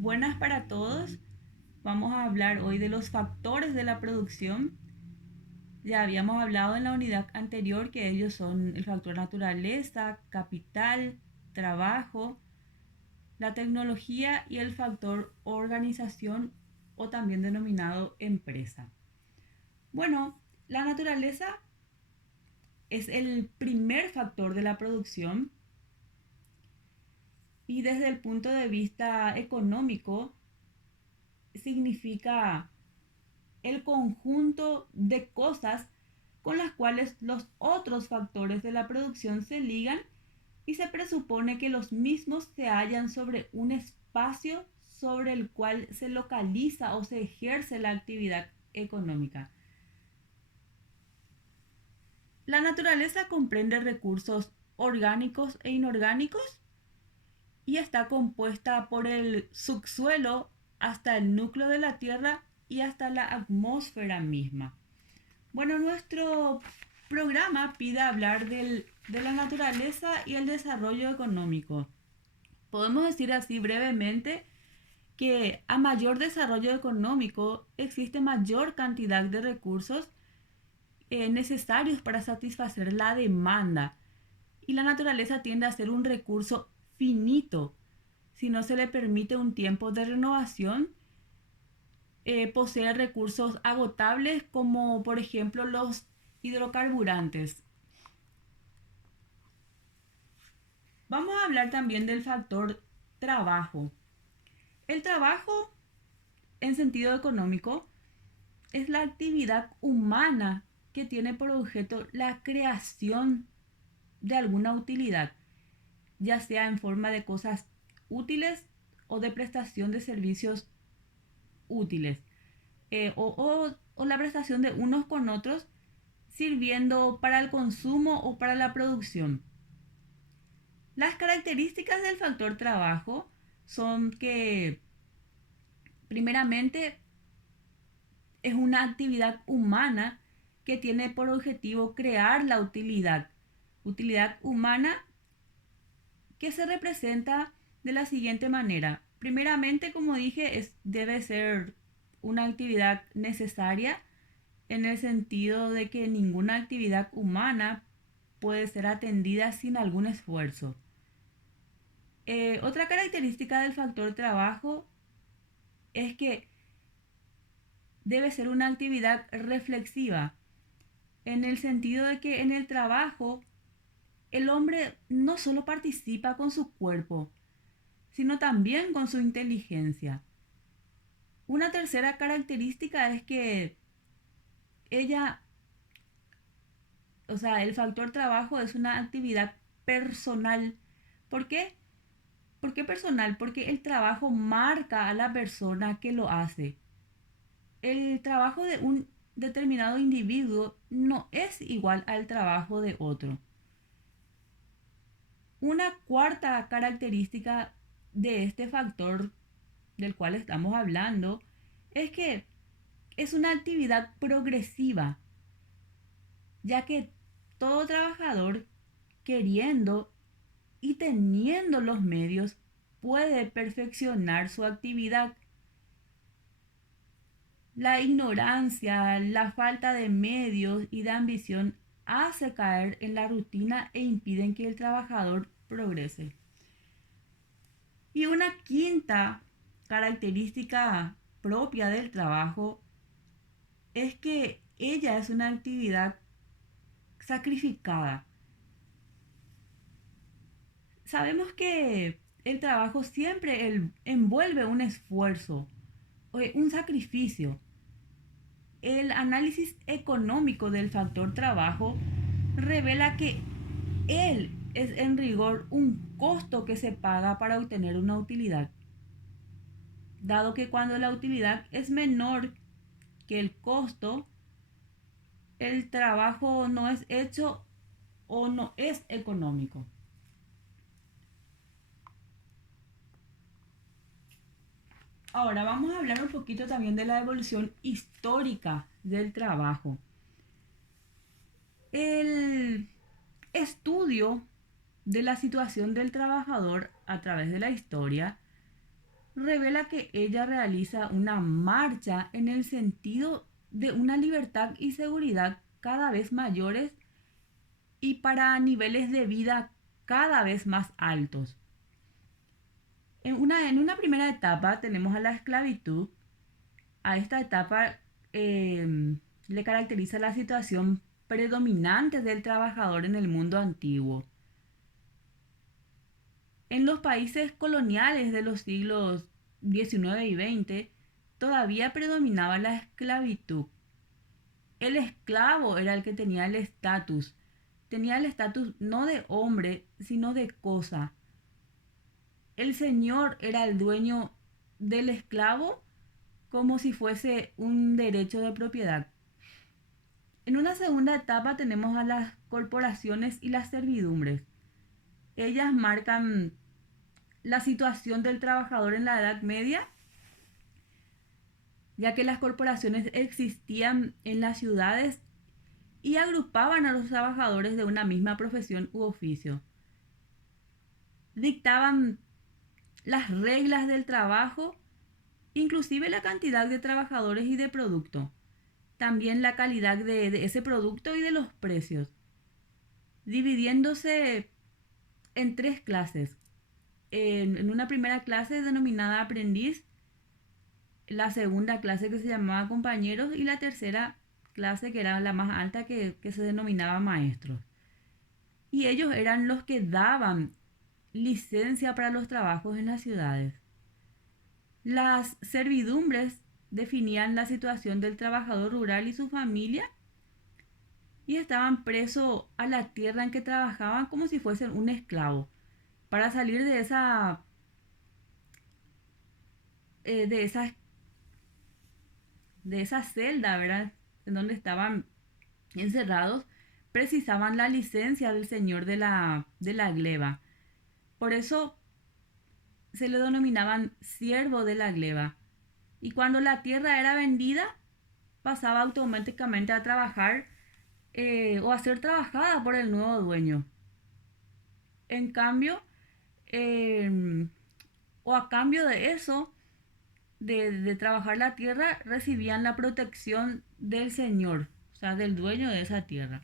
Buenas para todos. Vamos a hablar hoy de los factores de la producción. Ya habíamos hablado en la unidad anterior que ellos son el factor naturaleza, capital, trabajo, la tecnología y el factor organización o también denominado empresa. Bueno, la naturaleza es el primer factor de la producción y desde el punto de vista económico significa el conjunto de cosas con las cuales los otros factores de la producción se ligan y se presupone que los mismos se hallan sobre un espacio sobre el cual se localiza o se ejerce la actividad económica. La naturaleza comprende recursos orgánicos e inorgánicos y está compuesta por el subsuelo hasta el núcleo de la Tierra y hasta la atmósfera misma. Bueno, nuestro programa pide hablar de la naturaleza y el desarrollo económico. Podemos decir así brevemente que a mayor desarrollo económico existe mayor cantidad de recursos necesarios para satisfacer la demanda y la naturaleza tiende a ser un recurso finito si no se le permite un tiempo de renovación. Posee recursos agotables como por ejemplo los hidrocarburantes. Vamos a hablar también del factor trabajo. El trabajo en sentido económico es la actividad humana que tiene por objeto la creación de alguna utilidad, ya sea en forma de cosas útiles o de prestación de servicios útiles, o la prestación de unos con otros sirviendo para el consumo o para la producción. Las características del factor trabajo son que primeramente es una actividad humana que tiene por objetivo crear la utilidad humana que se representa de la siguiente manera. Primeramente, como dije, debe ser una actividad necesaria en el sentido de que ninguna actividad humana puede ser atendida sin algún esfuerzo. Otra característica del factor trabajo es que debe ser una actividad reflexiva, en el sentido de que en el trabajo el hombre no solo participa con su cuerpo, sino también con su inteligencia. Una tercera característica es que ella, el factor trabajo es una actividad personal. ¿Por qué? ¿Por qué personal? Porque el trabajo marca a la persona que lo hace. El trabajo de un determinado individuo no es igual al trabajo de otro. Una cuarta característica de este factor del cual estamos hablando es que es una actividad progresiva, ya que todo trabajador queriendo y teniendo los medios puede perfeccionar su actividad. La ignorancia, la falta de medios y de ambición hace caer en la rutina e impiden que el trabajador progrese. Y una quinta característica propia del trabajo es que ella es una actividad sacrificada. Sabemos que el trabajo siempre envuelve un esfuerzo, un sacrificio. El análisis económico del factor trabajo revela que él es en rigor un costo que se paga para obtener una utilidad, dado que cuando la utilidad es menor que el costo, el trabajo no es hecho o no es económico. Ahora vamos a hablar un poquito también de la evolución histórica del trabajo. El estudio de la situación del trabajador a través de la historia revela que ella realiza una marcha en el sentido de una libertad y seguridad cada vez mayores y para niveles de vida cada vez más altos. En una primera etapa tenemos a la esclavitud. A esta etapa le caracteriza la situación predominante del trabajador en el mundo antiguo. En los países coloniales de los siglos XIX y XX todavía predominaba la esclavitud. El esclavo era el que tenía el estatus. Tenía el estatus no de hombre, sino de cosa. El señor era el dueño del esclavo como si fuese un derecho de propiedad. En una segunda etapa tenemos a las corporaciones y las servidumbres. Ellas marcan la situación del trabajador en la Edad Media, ya que las corporaciones existían en las ciudades y agrupaban a los trabajadores de una misma profesión u oficio. Dictaban las reglas del trabajo, inclusive la cantidad de trabajadores y de producto, también la calidad de ese producto y de los precios, dividiéndose en tres clases. En una primera clase denominada aprendiz, la segunda clase que se llamaba compañeros y la tercera clase que era la más alta que se denominaba maestros. Y ellos eran los que daban licencia para los trabajos en las ciudades. Las servidumbres definían la situación del trabajador rural y su familia y estaban presos a la tierra en que trabajaban como si fuesen un esclavo. Para salir de esa de esa celda, ¿verdad? En donde estaban encerrados, precisaban la licencia del señor de la gleba. Por eso se le denominaban siervo de la gleba. Y cuando la tierra era vendida, pasaba automáticamente a trabajar o a ser trabajada por el nuevo dueño. En cambio, o a cambio de eso, de trabajar la tierra, recibían la protección del señor, o sea, del dueño de esa tierra.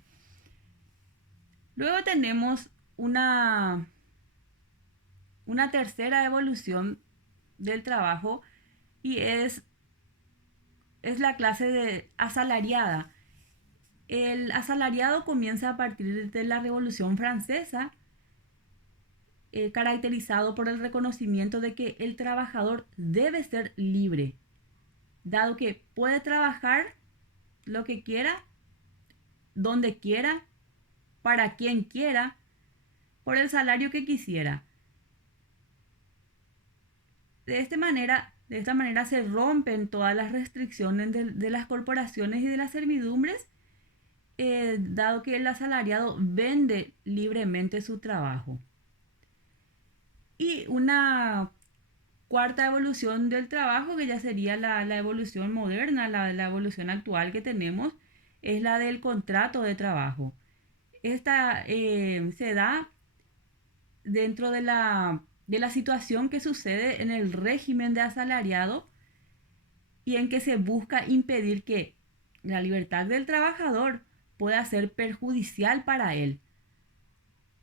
Luego tenemos una tercera evolución del trabajo y es la clase de asalariada. El asalariado comienza a partir de la Revolución Francesa, caracterizado por el reconocimiento de que el trabajador debe ser libre, dado que puede trabajar lo que quiera, donde quiera, para quien quiera, por el salario que quisiera. De esta manera se rompen todas las restricciones de las corporaciones y de las servidumbres, dado que el asalariado vende libremente su trabajo. Y una cuarta evolución del trabajo, que ya sería la evolución moderna, la evolución actual que tenemos, es la del contrato de trabajo. Esta se da dentro de la situación que sucede en el régimen de asalariado y en que se busca impedir que la libertad del trabajador pueda ser perjudicial para él.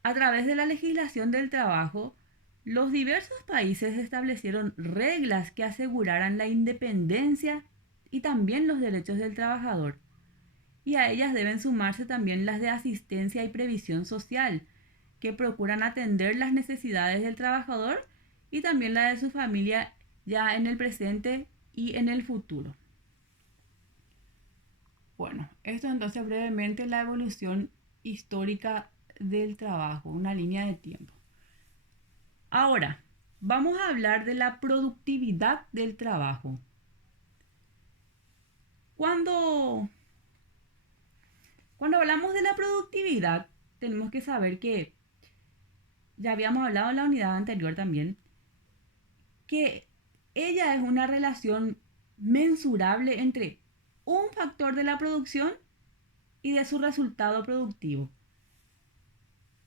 A través de la legislación del trabajo, los diversos países establecieron reglas que aseguraran la independencia y también los derechos del trabajador. Y a ellas deben sumarse también las de asistencia y previsión social, que procuran atender las necesidades del trabajador y también la de su familia ya en el presente y en el futuro. Bueno, esto entonces brevemente la evolución histórica del trabajo, una línea de tiempo. Ahora, vamos a hablar de la productividad del trabajo. Cuando hablamos de la productividad, tenemos que saber que, ya habíamos hablado en la unidad anterior también, que ella es una relación mensurable entre un factor de la producción y de su resultado productivo.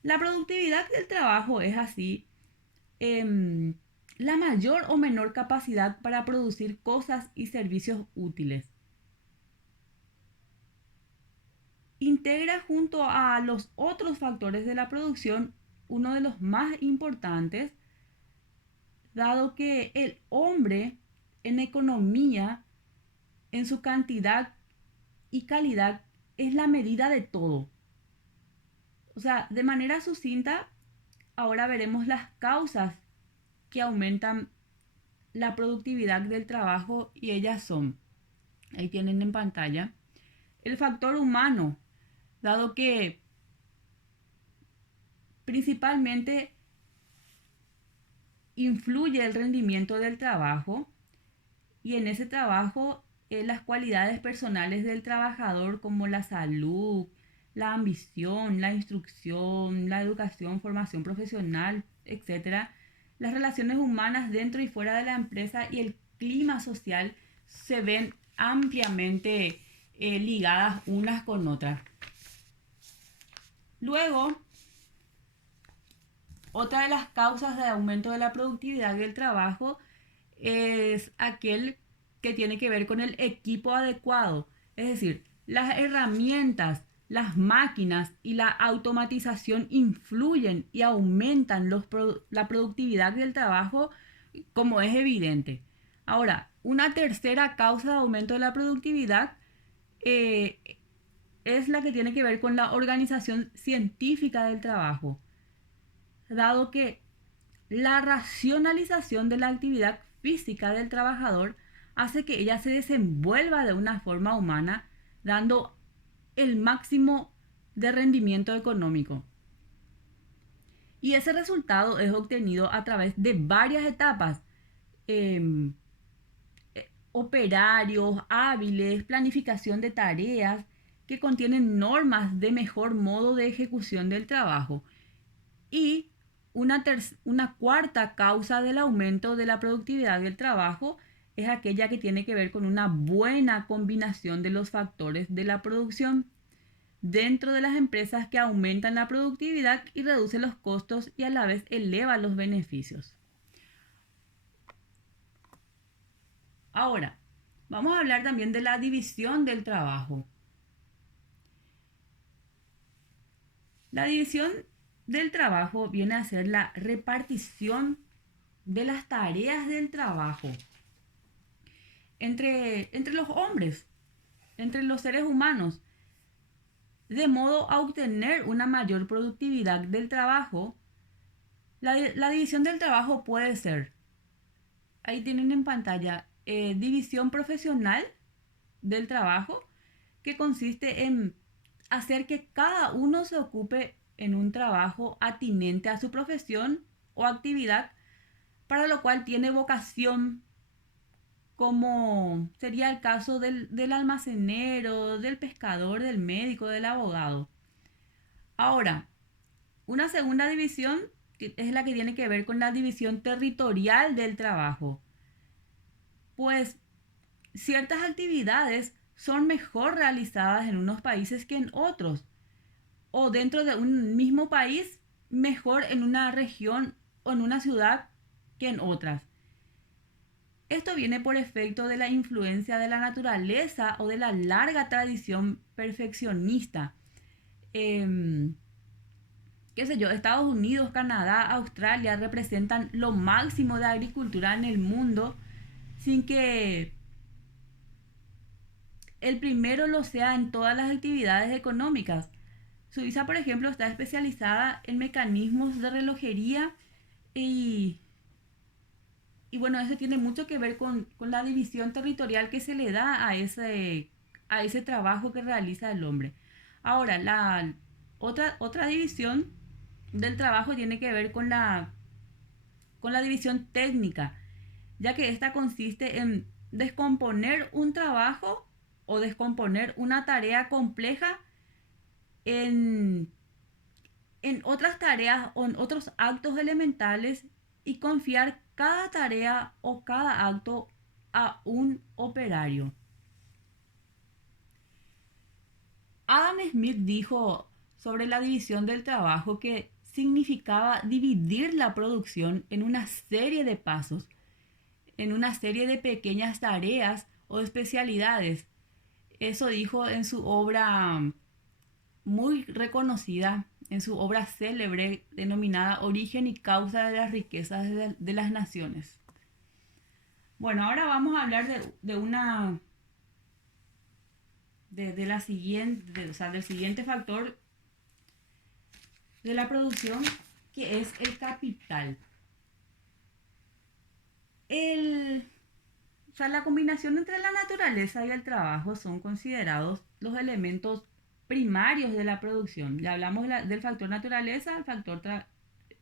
La productividad del trabajo es así la mayor o menor capacidad para producir cosas y servicios útiles. Integra junto a los otros factores de la producción uno de los más importantes, dado que el hombre en economía, en su cantidad y calidad, es la medida de todo. O sea, de manera sucinta, ahora veremos las causas que aumentan la productividad del trabajo y ellas son, ahí tienen en pantalla, el factor humano, dado que principalmente influye el rendimiento del trabajo y en ese trabajo las cualidades personales del trabajador como la salud, la ambición, la instrucción, la educación, formación profesional, etcétera, las relaciones humanas dentro y fuera de la empresa y el clima social se ven ampliamente ligadas unas con otras. Luego, otra de las causas de aumento de la productividad del trabajo es aquel que tiene que ver con el equipo adecuado, es decir, las herramientas, las máquinas y la automatización influyen y aumentan la productividad del trabajo, como es evidente. Ahora, una tercera causa de aumento de la productividad eh, es la que tiene que ver con la organización científica del trabajo, dado que la racionalización de la actividad física del trabajador hace que ella se desenvuelva de una forma humana, dando el máximo de rendimiento económico. Y ese resultado es obtenido a través de varias etapas, eh, operarios, hábiles, planificación de tareas que contienen normas de mejor modo de ejecución del trabajo. Y una cuarta causa del aumento de la productividad del trabajo es aquella que tiene que ver con una buena combinación de los factores de la producción dentro de las empresas que aumentan la productividad y reducen los costos y a la vez elevan los beneficios. Ahora, vamos a hablar también de la división del trabajo. La división del trabajo viene a ser la repartición de las tareas del trabajo entre los hombres, entre los seres humanos, de modo a obtener una mayor productividad del trabajo. La división del trabajo puede ser, ahí tienen en pantalla, división profesional del trabajo, que consiste en hacer que cada uno se ocupe en un trabajo atinente a su profesión o actividad, para lo cual tiene vocación, como sería el caso del almacenero, del pescador, del médico, del abogado. Ahora, una segunda división es la que tiene que ver con la división territorial del trabajo. Pues ciertas actividades son mejor realizadas en unos países que en otros, o dentro de un mismo país, mejor en una región o en una ciudad que en otras. Esto viene por efecto de la influencia de la naturaleza o de la larga tradición perfeccionista. Qué sé yo, Estados Unidos, Canadá, Australia representan lo máximo de agricultura en el mundo, sin que el primero lo sea en todas las actividades económicas. Suiza, por ejemplo, está especializada en mecanismos de relojería y, y bueno, eso tiene mucho que ver con la división territorial que se le da a ese trabajo que realiza el hombre. Ahora, la otra división del trabajo tiene que ver con la división técnica, ya que esta consiste en descomponer un trabajo o descomponer una tarea compleja en, en otras tareas o en otros actos elementales y confiar cada tarea o cada acto a un operario. Adam Smith dijo sobre la división del trabajo que significaba dividir la producción en una serie de pasos, en una serie de pequeñas tareas o especialidades. Eso dijo en su obra muy reconocida, en su obra célebre denominada Origen y causa de las riquezas de las naciones. Bueno, ahora vamos a hablar de la siguiente, o sea, del siguiente factor de la producción, que es el capital. O sea, la combinación entre la naturaleza y el trabajo son considerados los elementos primarios de la producción. Ya hablamos del factor naturaleza,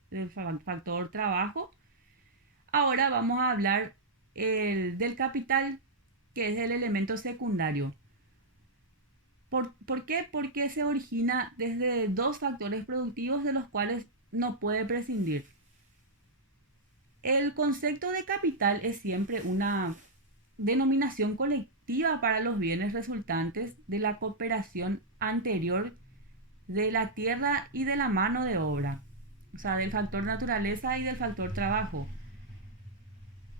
del factor trabajo. Ahora vamos a hablar del capital, que es el elemento secundario. ¿Por qué? Porque se origina desde dos factores productivos de los cuales no puede prescindir. El concepto de capital es siempre una denominación colectiva para los bienes resultantes de la cooperación anterior de la tierra y de la mano de obra, o sea, del factor naturaleza y del factor trabajo.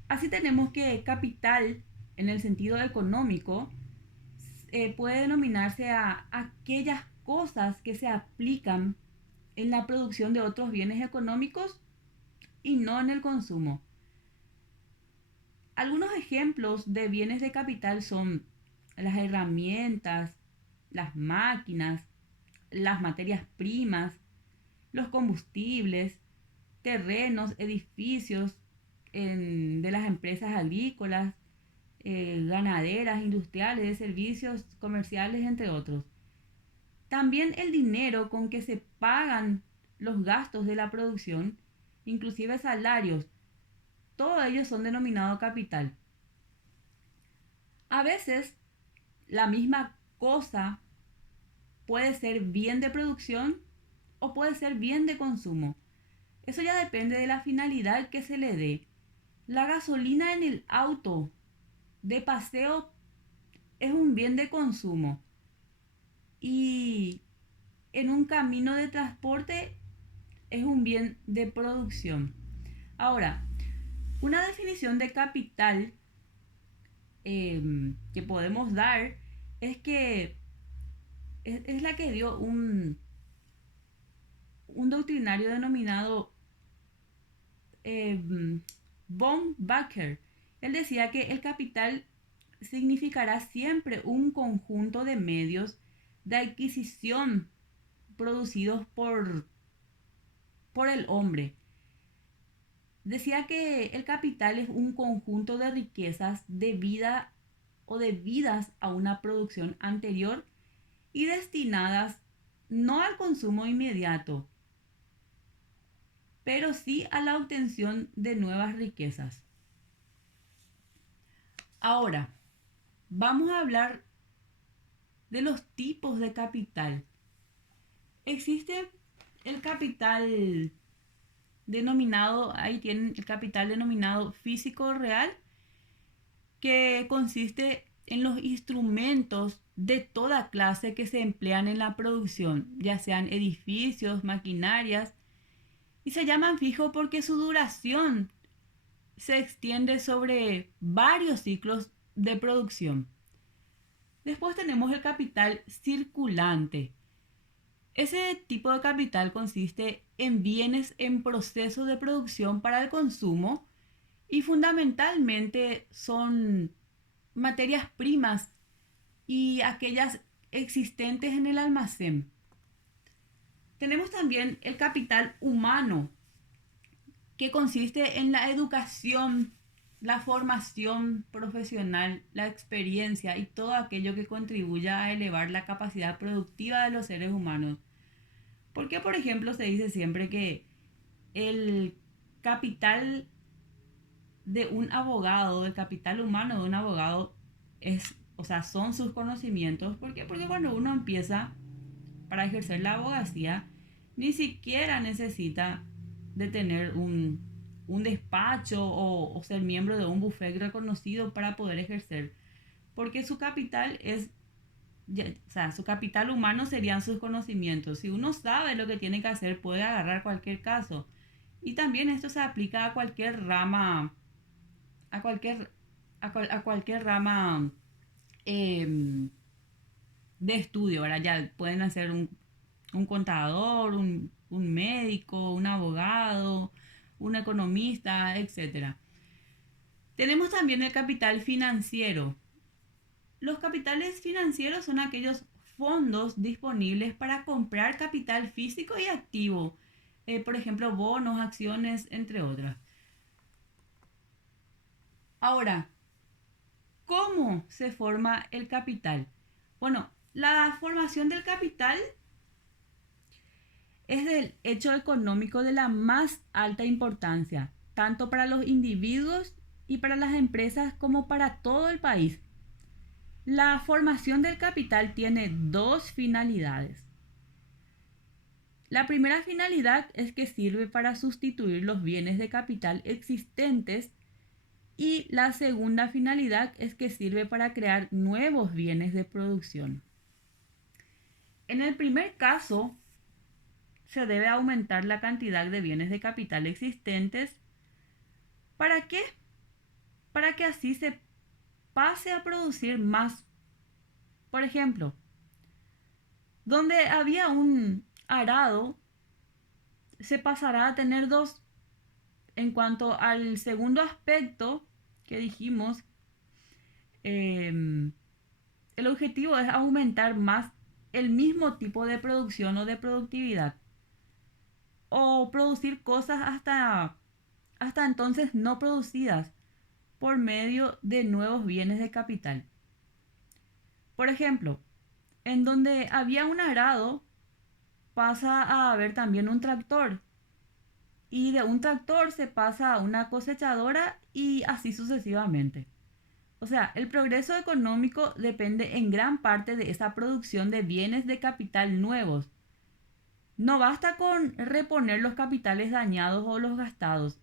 Así tenemos que capital, en el sentido económico, puede denominarse a aquellas cosas que se aplican en la producción de otros bienes económicos y no en el consumo. Algunos ejemplos de bienes de capital son las herramientas, las máquinas, las materias primas, los combustibles, terrenos, edificios de las empresas agrícolas, ganaderas, industriales, de servicios comerciales, entre otros. También el dinero con que se pagan los gastos de la producción, inclusive salarios, todos ellos son denominados capital. A veces la misma cosa puede ser bien de producción o puede ser bien de consumo. Eso ya depende de la finalidad que se le dé. La gasolina en el auto de paseo es un bien de consumo y en un camino de transporte es un bien de producción. Ahora, una definición de capital que podemos dar es que es la que dio un doctrinario denominado von Bakker. Él decía que el capital significará siempre un conjunto de medios de adquisición producidos por el hombre. Decía que el capital es un conjunto de riquezas debidas a una producción anterior y destinadas no al consumo inmediato, pero sí a la obtención de nuevas riquezas. Ahora, vamos a hablar de los tipos de capital. Existe el capital denominado, ahí tienen el capital denominado físico real, que consiste en los instrumentos de toda clase que se emplean en la producción, ya sean edificios, maquinarias, y se llaman fijo porque su duración se extiende sobre varios ciclos de producción. Después tenemos el capital circulante. Ese tipo de capital consiste en bienes en proceso de producción para el consumo y fundamentalmente son materias primas y aquellas existentes en el almacén. Tenemos también el capital humano, que consiste en la educación, la formación profesional, la experiencia y todo aquello que contribuya a elevar la capacidad productiva de los seres humanos. Porque, por ejemplo, se dice siempre que el capital de un abogado, el capital humano de un abogado son sus conocimientos. ¿Por qué? Porque cuando uno empieza para ejercer la abogacía, ni siquiera necesita de tener un despacho o ser miembro de un bufete reconocido para poder ejercer, porque su capital es o sea, su capital humano serían sus conocimientos. Si uno sabe lo que tiene que hacer, puede agarrar cualquier caso. Y también esto se aplica a cualquier rama, a cualquier, a cualquier rama em, de estudio, ¿verdad? Ya pueden hacer un contador, un médico, un abogado, un economista, etcétera. Tenemos también el capital financiero. Los capitales financieros son aquellos fondos disponibles para comprar capital físico y activo, por ejemplo, bonos, acciones, entre otras. Ahora, ¿cómo se forma el capital? Bueno, la formación del capital es el hecho económico de la más alta importancia, tanto para los individuos y para las empresas como para todo el país. La formación del capital tiene dos finalidades. La primera finalidad es que sirve para sustituir los bienes de capital existentes y la segunda finalidad es que sirve para crear nuevos bienes de producción. En el primer caso, se debe aumentar la cantidad de bienes de capital existentes. ¿Para qué? Para que así se pase a producir más. Por ejemplo, donde había un arado, se pasará a tener dos. En cuanto al segundo aspecto que dijimos, el objetivo es aumentar más el mismo tipo de producción o de productividad. O producir cosas hasta entonces no producidas por medio de nuevos bienes de capital. Por ejemplo, en donde había un arado, pasa a haber también un tractor. Y de un tractor se pasa a una cosechadora y así sucesivamente. O sea, el progreso económico depende en gran parte de esa producción de bienes de capital nuevos. No basta con reponer los capitales dañados o los gastados.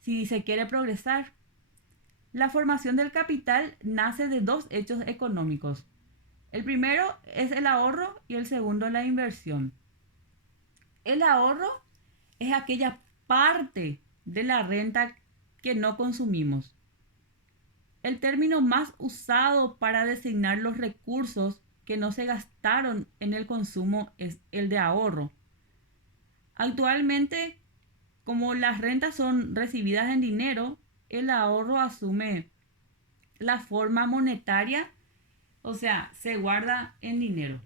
Si se quiere progresar, la formación del capital nace de dos hechos económicos. El primero es el ahorro y el segundo la inversión. El ahorro es aquella parte de la renta que no consumimos. El término más usado para designar los recursos que no se gastaron en el consumo es el de ahorro. Actualmente, como las rentas son recibidas en dinero, el ahorro asume la forma monetaria, o sea, se guarda en dinero.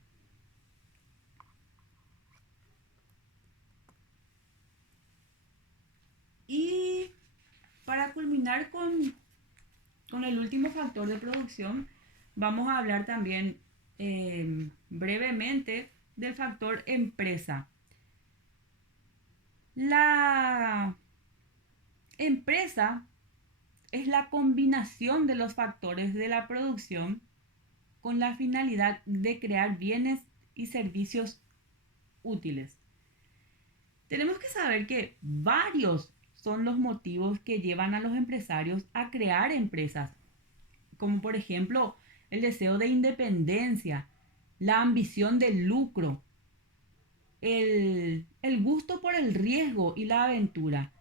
Y para culminar con el último factor de producción, vamos a hablar también brevemente del factor empresa. La empresa es la combinación de los factores de la producción con la finalidad de crear bienes y servicios útiles. Tenemos que saber que varios son los motivos que llevan a los empresarios a crear empresas, como por ejemplo el deseo de independencia, la ambición del lucro, el gusto por el riesgo y la aventura,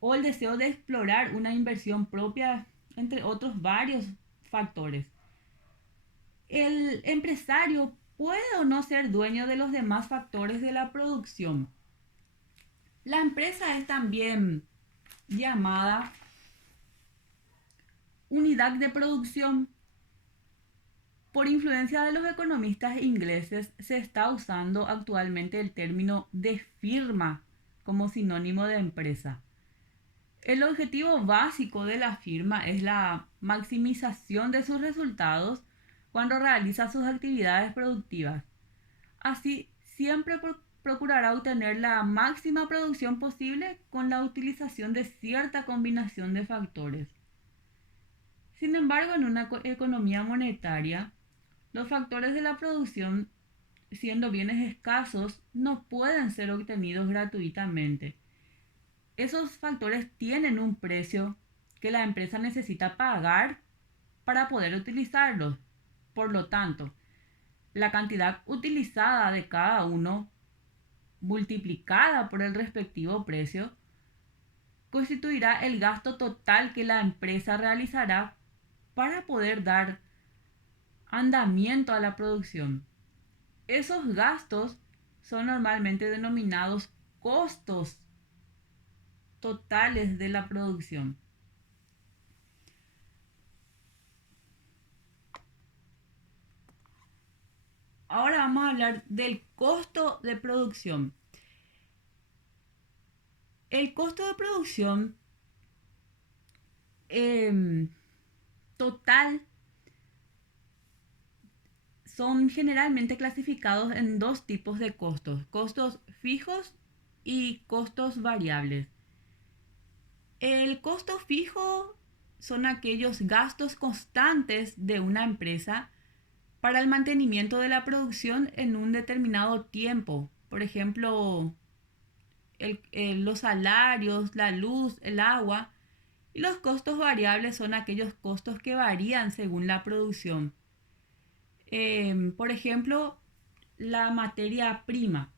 o el deseo de explorar una inversión propia, entre otros varios factores. El empresario puede o no ser dueño de los demás factores de la producción. La empresa es también llamada unidad de producción. Por influencia de los economistas ingleses, se está usando actualmente el término de firma como sinónimo de empresa. El objetivo básico de la firma es la maximización de sus resultados cuando realiza sus actividades productivas. Así, siempre procurará obtener la máxima producción posible con la utilización de cierta combinación de factores. Sin embargo, en una economía monetaria, los factores de la producción, siendo bienes escasos, no pueden ser obtenidos gratuitamente. Esos factores tienen un precio que la empresa necesita pagar para poder utilizarlos. Por lo tanto, La cantidad utilizada de cada uno, multiplicada por el respectivo precio, constituirá el gasto total que la empresa realizará para poder dar andamiento a la producción. Esos gastos son normalmente denominados costos totales de la producción. Ahora vamos a hablar del costo de producción. El costo de producción total son generalmente clasificados en dos tipos de costos: costos fijos y costos variables. El costo fijo son aquellos gastos constantes de una empresa para el mantenimiento de la producción en un determinado tiempo. Por ejemplo, los salarios, la luz, el agua. Y los costos variables son aquellos costos que varían según la producción. Por ejemplo, la materia prima.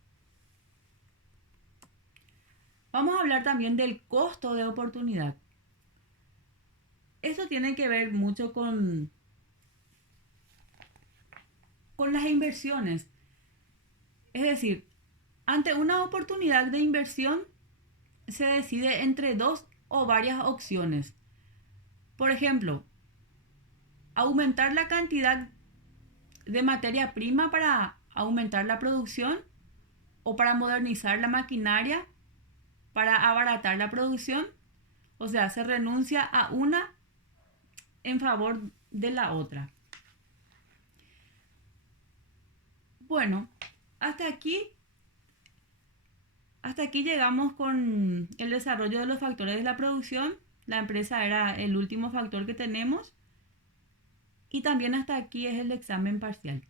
Vamos a hablar también del costo de oportunidad. Esto tiene que ver mucho con las inversiones. Es decir, ante una oportunidad de inversión se decide entre dos o varias opciones. Por ejemplo, aumentar la cantidad de materia prima para aumentar la producción, o para modernizar la maquinaria para abaratar la producción. O sea, se renuncia a una en favor de la otra. Bueno, hasta aquí llegamos con el desarrollo de los factores de la producción. La empresa era el último factor que tenemos. Y también hasta aquí es el examen parcial.